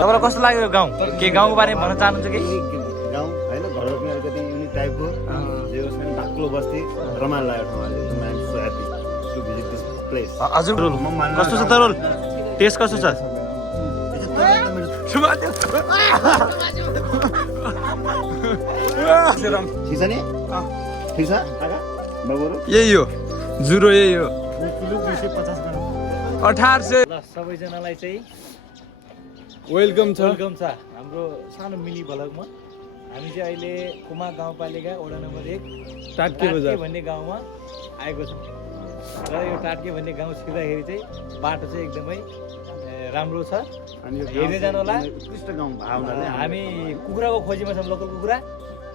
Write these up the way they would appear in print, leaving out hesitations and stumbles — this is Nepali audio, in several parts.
तपाईँलाई कस्तो लाग्यो गाउँ के गाउँको बारेमा भन्न चाहनुहुन्छ कि गाउँ होइन घर रोप्ने अलिकति युनिक टाइपको जे होस् पनि बाक्लो बस्ती रमाइलो लाग्यो ठाउँमा I am so happy to visit this place हजुर कस्तो छ तरुल टेस्ट कस्तो छ ठिक छ नि ठिक छ बाबुहरू यही हो जुरो यही हो 1800 ल सबैजनालाई चाहिँ वेलकम छ वेलकम छ हाम्रो सानो मिनी भ्लगमा हामी चाहिँ अहिले कुमा गाउँपालिका वडा नम्बर 1 टाटके बजार भन्ने गाउँमा आएको छौँ र यो टाटके भन्ने गाउँ छिर्दाखेरि चाहिँ बाटो चाहिँ एकदमै राम्रो छ अनि यो हेर्दै जानु होला उत्कृष्ट गाउँ भावनाले हामी कुखुराको खोजीमा छौँ लोकल कुखुरा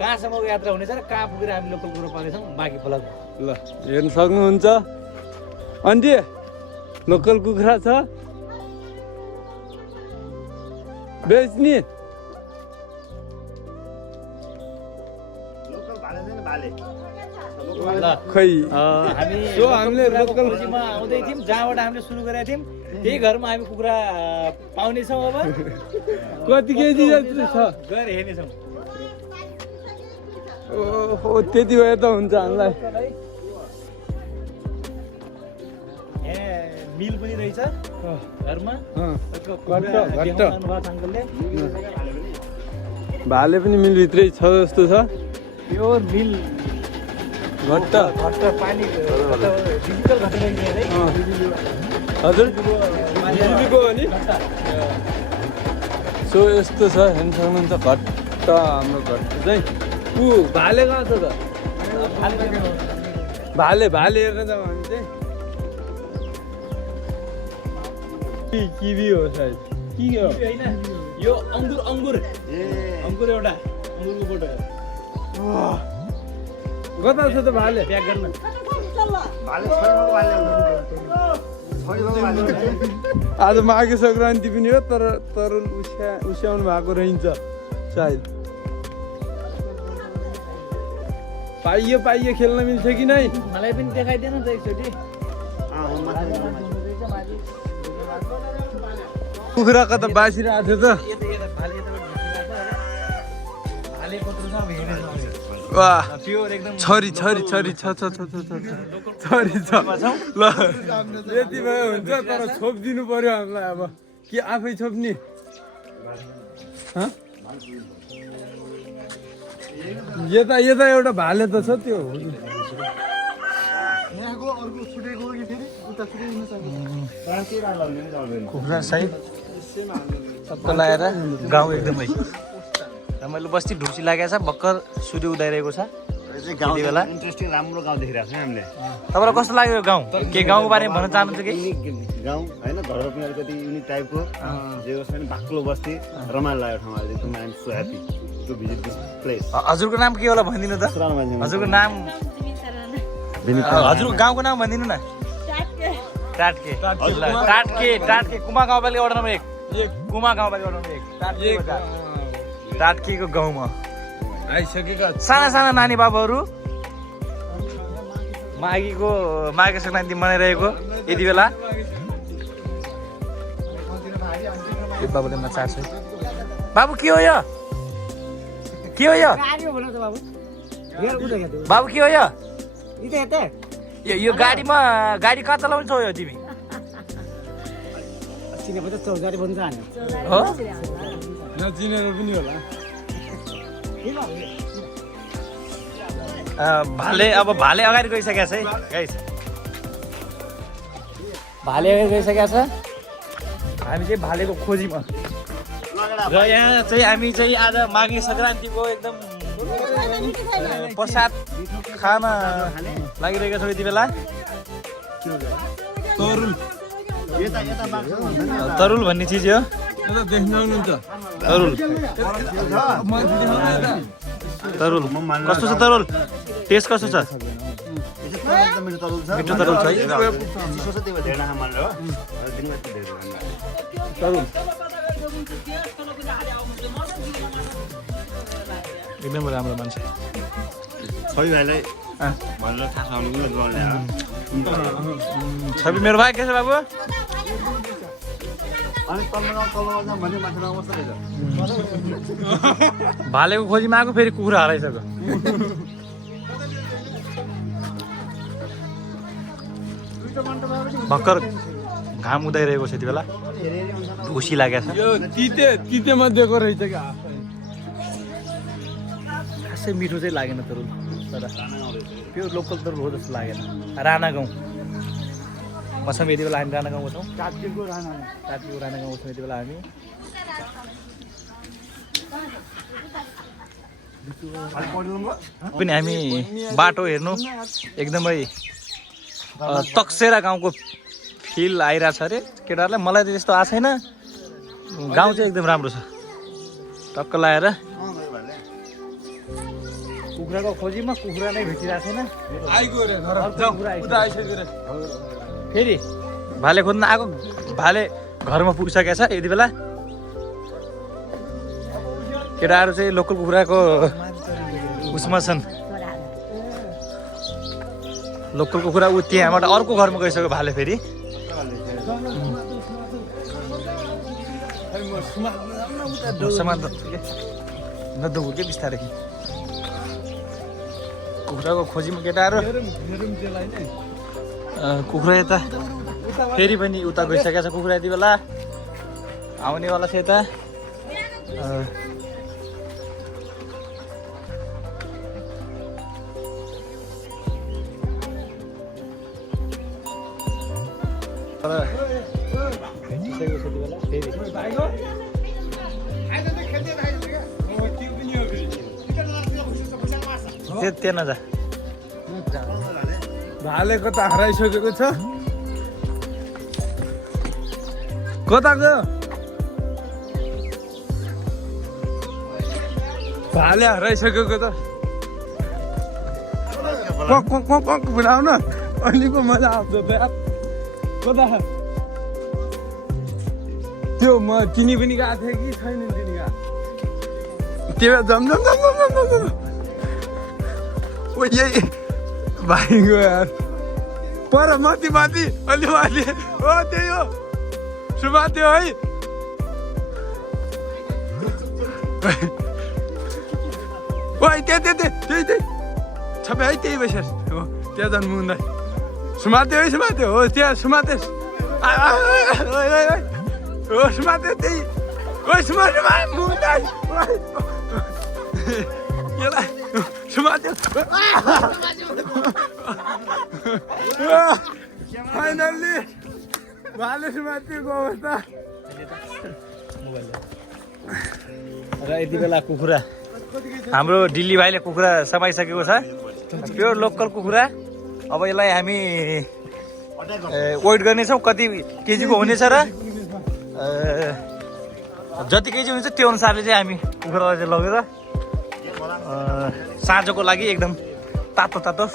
कहाँसम्मको यात्रा हुनेछ र कहाँ पुगेर हामी लोकल कुखुरा पाउनेछौँ बाँकी भ्लगमा ल हेर्न सक्नुहुन्छ अन्त्य लोकल कुखुरा छ बेच्ने लोकल भाले छैन भाले ल खै हामी सो हामीले लोकल खोजीमा आउँदै थियौँ जहाँबाट हामीले सुरु गरेका थियौँ त्यही घरमा हामी कुखुरा पाउनेछौँ अब कति केजी जस्तो छ गएर हेर्नेछौँ ओहो त्यति भए त हुन्छ हामीलाई मिल पनि रहेछ घरमा अङ्कलले भाले पनि मिलभित्रै छ जस्तो छ प्योर मिल घट्ट घट्ट पानी डिजिटल घट्ट हजुर बिजुलीको हो नि सो यस्तो छ हेर्न सक्नुहुन्छ घट्ट हाम्रो घट्ट चाहिँ भाले कहाँ छ त भाले हेर्न जाउँ हामी चाहिँ किवी हो सायद के हो होइन यो अङ्गुर एउटा अङ्गुरको बोटो कता छ त भाले प्याक गर्न भाले छैन आज माघे सङ्क्रान्ति पनि हो तर तरुल उस्याउनु भएको रहन्छ सायद पाइयो खेल्न मिल्छ कि नै मलाई पनि देखाइदिएन त एकचोटि कुखुरा कता बासिरहेको थियो त वाह छरी छ ल यति भयो हुन्छ तर छोपिदिनु पर्यो हामीलाई अब के आफै छोप्ने यता एउटा भाले त छ त्यो कुखुरा सहित सबै लगाएर गाउँ एकदमै रमाइलो बस्ती ढुसी लागेको छ भर्खर सूर्य उदाइरहेको छ गाउँ बेला इन्ट्रेस्टिङ राम्रो गाउँ देखिरहेको छ हामीले तपाईँलाई कस्तो लाग्यो यो गाउँ के गाउँको बारेमा भन्न चाहनुहुन्छ कि गाउँ होइन घर रोप्ने अलिकति युनिक टाइपको जे होस् पनि बाक्लो बस्ती रमाइलो लाग्यो ठाउँमा एकदम I am so happy to visit this place हजुरको नाम के होला भनिदिनु त हजुरको नाम हजुरको गाउँको नाम भनिदिनु न टाटके कुमा गाउँपालिका वडा नम्बर 1 कुमा गाउँपालिका वडा नम्बर 1 टाटकेको गाउँमा आइसकेका साना नानी बाबुहरू माघे सङ्क्रान्ति मनाइरहेको यति बेला बाबुले चार्छ बाबु के हो यो बाबु के हो यो गाडीमा गाडी कहाँ चलाउँछौ यो तिमी हो नचिनेर पनि होला भाले अगाडि गइसकेको छ है गाइस भाले अगाडि गइसकेको छ हामी चाहिँ भालेको खोजीमा र यहाँ चाहिँ हामी चाहिँ आज माघे सङ्क्रान्तिको एकदम प्रसाद खान लागिरहेको छौँ यति बेला तरुल भन्ने चिज हो देख्न आउनुहुन्छ तरुल कस्तो छ तरुल टेस्ट कस्तो छ मिठो तरुल छ है तरुल एकदम राम्रो मान्छे सबै भाइलाई भनेर थाहा छ छवि मेरो भाइ के छ बाबु? अनि तल्लो जाउँ भने माथि अवस्था रहेछ भालेको खोजीमा आएको फेरि कुखुरा हराइसक्यो। भर्खर घाम उदाइरहेको छ यति बेला, ढुसी लागेको छ। यो तिते मध्येको रहेछ क्या। खासै मिठो चाहिँ लागेन तरुल, तर प्योर लोकल तरुल हो जस्तो लागेन। राणा गाउँ मसँग यति बेला हामी राणा गाउँ छौँ, कात्तिको राणा गाउँ छौँ यति बेला हामी। पनि हामी बाटो हेर्नु एकदमै तकसेरा गाउँको फिल आइरहेको छ अरे केटाहरूलाई। मलाई त त्यस्तो आएको छैन, गाउँ चाहिँ एकदम राम्रो छ। टक्क लगाएर कुखुराको खोजीमा कुखुरा नै भेटिरहेको छैन। फेरि भाले खोज्न आएको, भाले घरमा पुगिसकेको छ यति बेला। केटाहरू चाहिँ लोकल कुखुराको उसमा छन्। लोकल कुखुरा ऊ त्यहाँबाट अर्को घरमा गइसक्यो भाले फेरि। नदौड के बिस्तारै कुखुराको खोजीमा केटाहरू। कुखुरा यता फेरि पनि उता गइसकेको छ कुखुरा यति बेला, आउनेवाला छ यता। त्यहाँ नजा, भालेको त हराइसकेको छ। कता गयो भाले? हराइसकेको त बुढाउन अहिले पो मजा आउँछ त यार। कता त्यो म चिनी पनि गएको थिएँ कि छैन चिनी गएको? त्यो जमझम ओ यही भाइ गयो यार पर माथि अलि माथि। हो त्यही हो सुमाथि है। ओ त्यही छपे है, त्यही बसेर हो त्यहाँ जानु मुन्दै। सुमाथि हो त्यहाँ सुमाथि। हो सुमाथि त्यही। ओ सुमाथि मुन्दै यसलाई सुमाथि। फाइनल्ली भाले सुमाथिको अवस्था। र यति बेला कुखुरा हाम्रो दिल्ली भाइले कुखुरा समाइसकेको छ, प्योर लोकल कुखुरा। अब यसलाई हामी वेट गर्नेछौँ कति केजीको हुनेछ र जति केजी हुन्छ त्यो अनुसारले चाहिँ हामी कुखुरालाई चाहिँ लगेर साँझको लागि एकदम तातो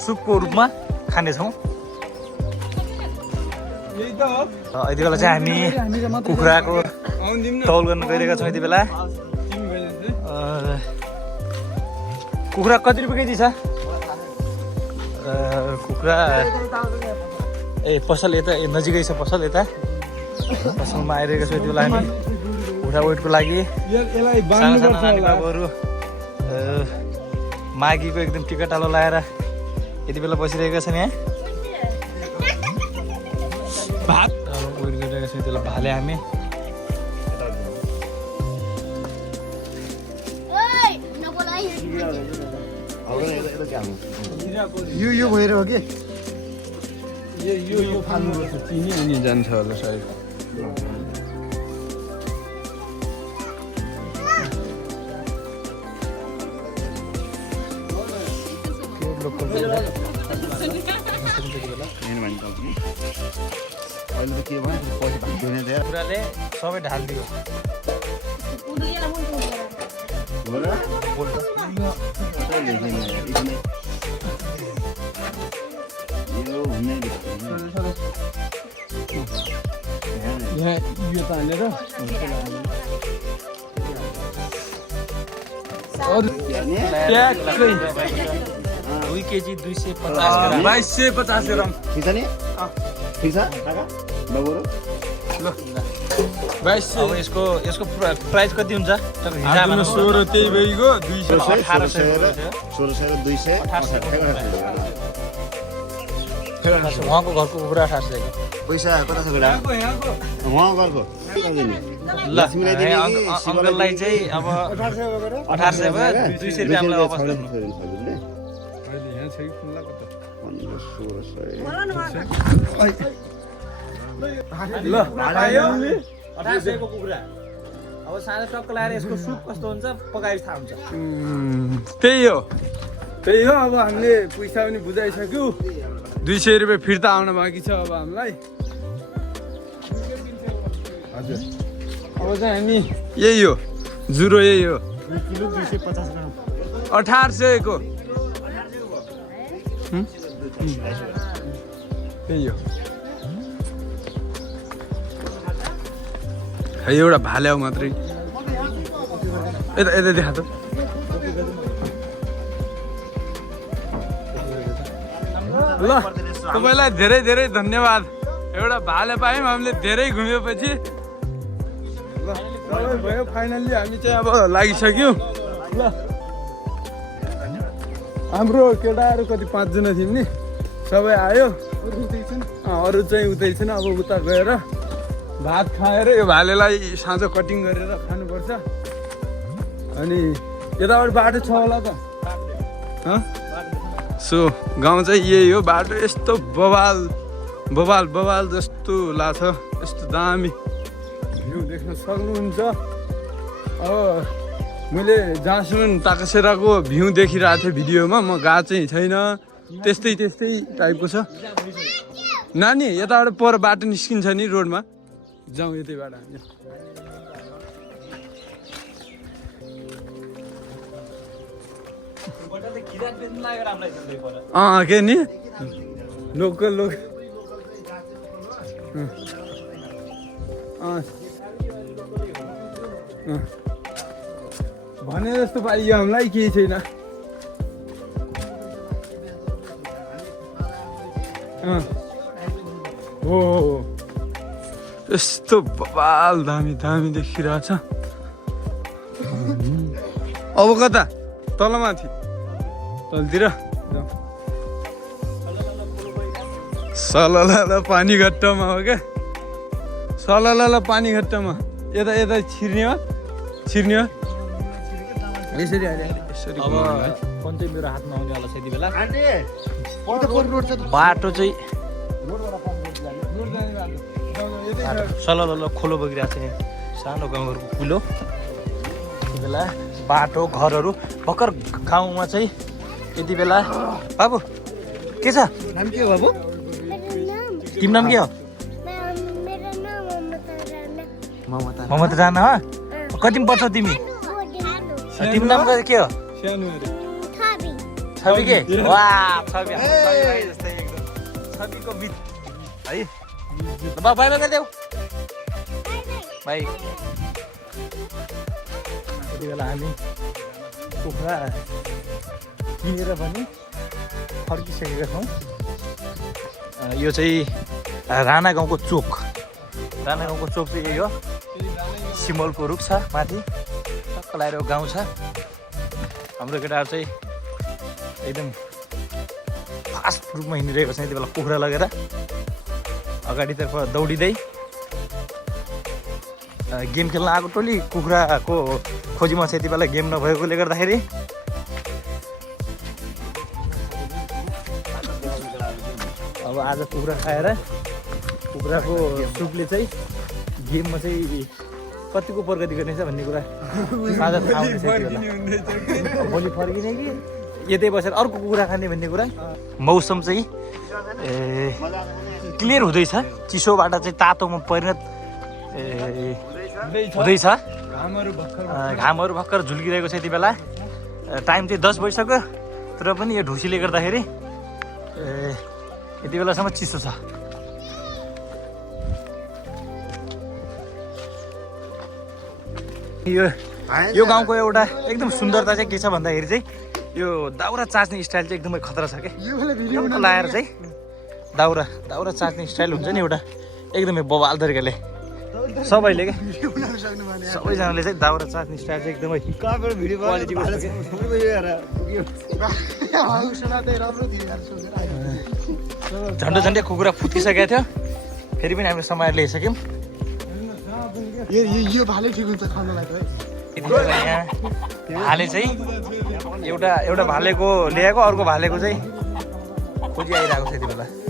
सुपको रूपमा खानेछौँ। यति बेला चाहिँ हामी कुखुराको तौल गर्न गइरहेका छौँ। यति बेला कुखुरा कति रुपियाँ केजी छ? कुखुरा पसल यता नजिकै छ, पसल यता पसलमा आइरहेको छ। यति बेला हामी कुखुरा वेटको लागि सानो नानी बाबुहरू माघीको एकदम टिकाटालो लगाएर यति बेला बसिरहेका छन्। यहाँ भात वेट गरिरहेका छौँ। त्यसलाई भाले हामी यो भएर हो कि यो फाल्नु पर्छ, चिनी अनि जान्छ होला सायद। अहिले त के भयो पछि भाग धुने थियो कुखुराले सबै ढालिदियो। यो तानेर 2 केजी 250 ग्राम 2250 ग्राम ठिक छ नि ठिक छ काका बाबुहरू ल 2200 अब यसको प्राइस कति हुन्छ हातमा 16 त्यही भइगयो 200 1600 र 200 उहाँको घरको कुखुरा 1800 पैसा कता छ बेला उहाँ घरको ल अङ्कललाई चाहिँ अब 1800 भयो 200 रुपियाँलाई वापस गर्नु अहिले यहाँ छ कि खुल्ला कता 1500 ल आयो 1800 को कुखुरा अब सानो टक्क लगाएर यसको सुप कस्तो हुन्छ पकाएपछि थाहा हुन्छ त्यही हो अब हामीले पैसा पनि बुझाइसक्यो 200 रुपियाँ फिर्ता आउन बाँकी छ अब हामीलाई हजुर अब चाहिँ हामी यही हो जुरो यही हो 2 किलो 250 ग्राम 1800 को त्यही हो एउटा भाल्याउ मात्रै यता देखा त ल तपाईँलाई धेरै धेरै धन्यवाद एउटा भाले पायौँ हामीले धेरै घुमेपछि ल सबै भयो फाइनल्ली हामी चाहिँ अब लागिसक्यौँ ल हाम्रो केटाहरू कति 5 जना थियौँ नि सबै आयो अरू चाहिँ उतै छैन अब उता गएर भात खाएर यो भालेलाई साँझ कटिङ गरेर खानुपर्छ अनि यताबाट बाटो छ होला त सो गाउँ चाहिँ यही हो बाटो यस्तो बवाल जस्तो लाग्छ यस्तो दामी भ्यू देख्न सक्नुहुन्छ अब मैले जहाँसम्म ताकसेराको भ्यू देखिरहेको थिएँ भिडियोमा म गएको चाहिँ छैन त्यस्तै टाइपको छ नानी यताबाट पर बाटो निस्किन्छ नि रोडमा जाउँ यतैबाट हामी के नि लोकल भने जस्तो पाइयो हामीलाई केही छैन हो यस्तो बवाल दामी देखिरहेछ अब कता तलमाथि तलतिर सलल पानी घट्टामा हो क्या सलल पानी घट्टामा यता छिर्ने हो यसरी अब फोन चाहिँ मेरो हातमा आउने होला त्यति बेला बाटो चाहिँ सलल खोलो बगिरहेको छ यहाँ सानो गाउँहरूको कुलो त्यति बेला बाटो घरहरू भर्खर गाउँमा चाहिँ यति बेला बाबु के छ नाम के हो बाबु तिम्रो नाम के हो ममता राणा हो कति पढ्छौ तिमी तिम्रो नाम के हो छवि के वाह छवि जस्तै एकदम छविको मित है बाबु बाई गरिदेऊ भाइ यति बेला हामी कुखुरा किनेर पनि फर्किसकेका छौँ यो चाहिँ राणा गाउँको चोक चाहिँ यही हो सिमलको रुख छ माथि टक्क लगाएर गाउँ छ हाम्रो केटाहरू चाहिँ एकदम फास्ट रूपमा हिँडिरहेको छ यति बेला कुखुरा लगेर अगाडितर्फ दौडिँदै गेम खेल्न आएको टोली कुखुराको खोजीमा छ यति बेला गेम नभएकोले गर्दाखेरि अब आज कुखुरा खाएर कुखुराको सुपले चाहिँ गेममा चाहिँ कतिको प्रगति गर्नेछ भन्ने कुरा आज थाहा हुनेछ भोलि फर्किने कि यतै बसेर अर्को कुखुरा खाने भन्ने कुरा मौसम चाहिँ क्लियर हुँदैछ चिसोबाट चाहिँ तातोमा परिणत हुँदैछ घामहरू भर्खर झुल्किरहेको छ यति बेला टाइम चाहिँ 10 बजिसक्यो तर पनि यो ढुसीले गर्दाखेरि यति बेलासम्म चिसो छ यो गाउँको एउटा एकदम सुन्दरता चाहिँ के छ भन्दाखेरि चाहिँ यो दाउरा चाच्ने स्टाइल चाहिँ एकदमै खतरा छ क्या लाएर चाहिँ दाउरा चाच्ने स्टाइल हुन्छ नि एउटा एकदमै बवाल तरिकाले सबैले क्या सबैजनाले चाहिँ दाउरा चाच्ने स्टाइल चाहिँ एकदमै कहाँबाट भिडियो क्वालिटीको छ क्या झन्डै कुखुरा फुत्किसकेको थियो फेरि पनि हामीले समाएर ल्याइसक्यौँ यो भाले ठिक हुन्छ खानलाई त है यति बेला यहाँ भाले चाहिँ एउटा भालेको ल्याएको अर्को भालेको चाहिँ खोजी आइरहेको छ यति बेला